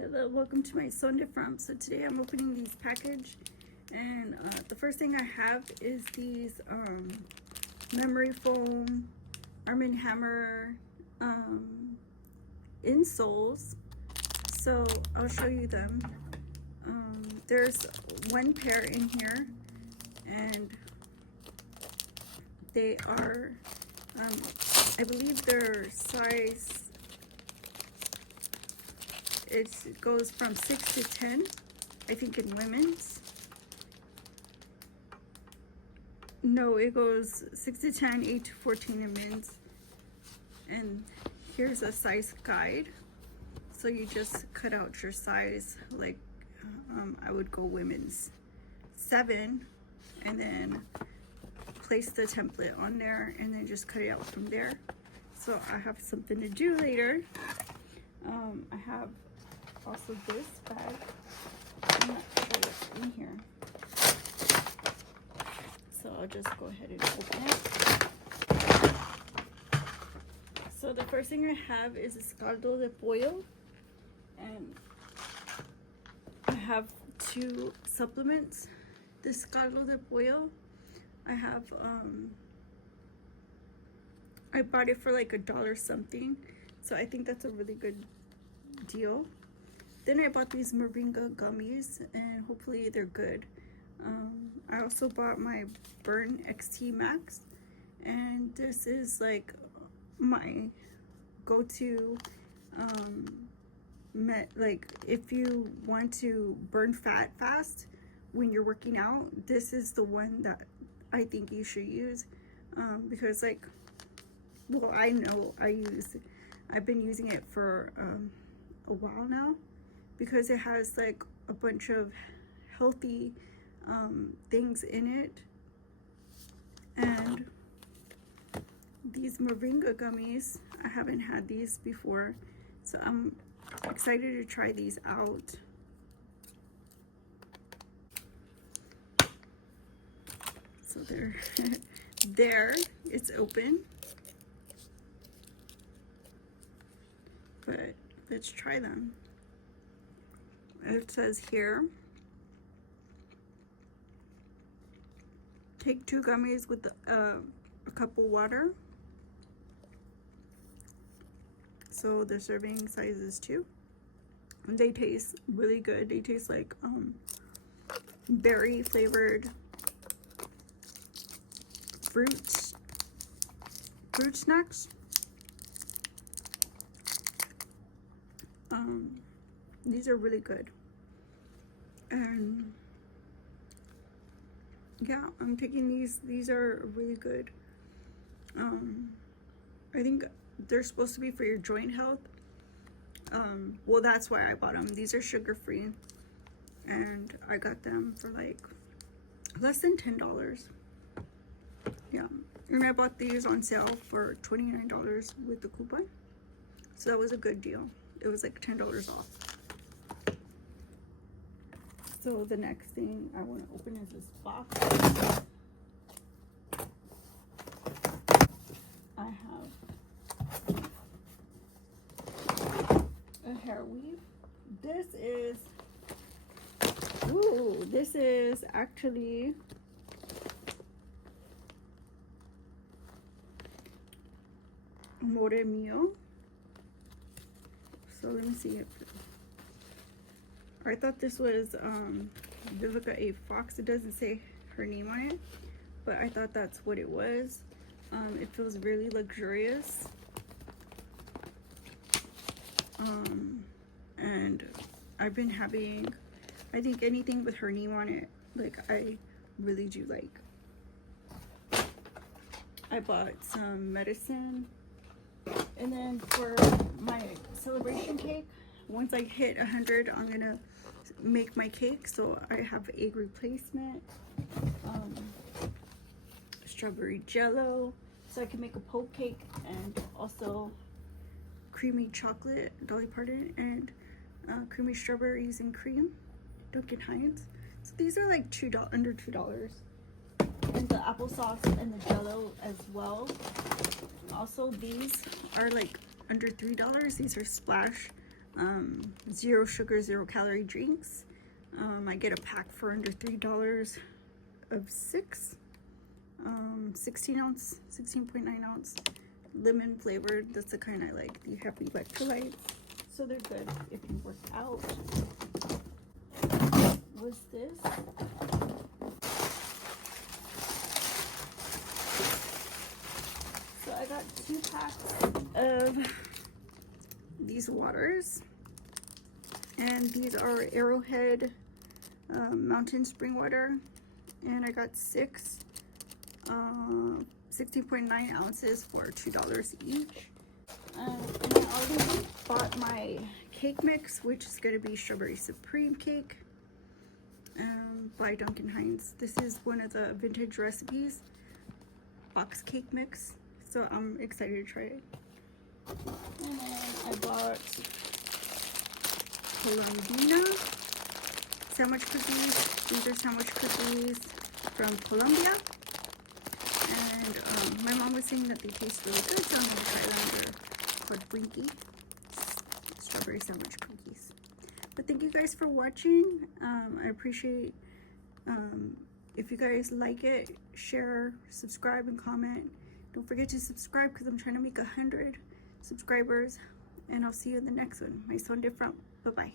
Hello, welcome to my Sunday From. So today I'm opening these package, and the first thing I have is these memory foam Arm & Hammer insoles. So I'll show you them. There's one pair in here, and they are I believe their size, it goes from 6 to 10, I think, in women's. No, it goes 6 to 10, 8 to 14 in men's. And here's a size guide. So you just cut out your size, like I would go women's 7, and then place the template on there, and then just cut it out from there. So I have something to do later. I have also this bag. I'm not sure what's in here, so I'll just go ahead and open it. So the first thing I have is a caldo de pollo, and I have 2 supplements. This caldo de pollo, I have I bought it for like $1 something, so I think that's a really good deal. Then I bought these moringa gummies, and hopefully they're good. I also bought my Burn XT Max, and this is like my go-to like if you want to burn fat fast when you're working out, this is the one that I think you should use, because, like, well, I know I've been using it for a while now, because it has like a bunch of healthy things in it. And these moringa gummies, I haven't had these before, so I'm excited to try these out. So there, it's open, but let's try them. It says here, take 2 gummies with a cup of water. So the serving size is 2. And they taste really good. They taste like berry flavored fruit snacks. These are really good, and yeah, I'm taking these are really good. I think they're supposed to be for your joint health. Well, that's why I bought them. These are sugar free, and I got them for like less than $10. Yeah, and I bought these on sale for $29 with the coupon, so that was a good deal. It was like $10 off. So the next thing I want to open is this box. I have a hair weave. This is actually More Mio. So let me see if I thought this was Vivica A. Fox. It doesn't say her name on it, but I thought that's what it was. It feels really luxurious, and I've been having, I think anything with her name on it, like, I really do like. I bought some medicine, and then for my celebration cake, once I hit 100, I'm gonna make my cake. So I have egg replacement, strawberry jello, so I can make a poke cake, and also creamy chocolate, Dolly Parton, and creamy strawberries and cream, Duncan Hines. So these are like under $2. And the applesauce and the jello as well. Also, these are like under $3. These are Splash zero sugar, zero calorie drinks. I get a pack for under $3 of 6, 16 ounce, 16.9 ounce, lemon flavored. That's the kind I like. You have electrolytes, so they're good if you work out. What's this? So I got 2 packs of these waters, and these are Arrowhead mountain spring water, and I got 6 16.9 ounces for $2 each. And I already bought my cake mix, which is going to be strawberry supreme cake by Duncan Hines. This is one of the vintage recipes box cake mix, so I'm excited to try it. And then I bought Colombina sandwich cookies. These are sandwich cookies from Colombia, and my mom was saying that they taste really good, so I'm going to try them. They're called Blinky strawberry sandwich cookies. But thank you guys for watching. I appreciate if you guys like it, share, subscribe, and comment. Don't forget to subscribe because I'm trying to make 100 subscribers, and I'll see you in the next one. My son de front. Bye bye.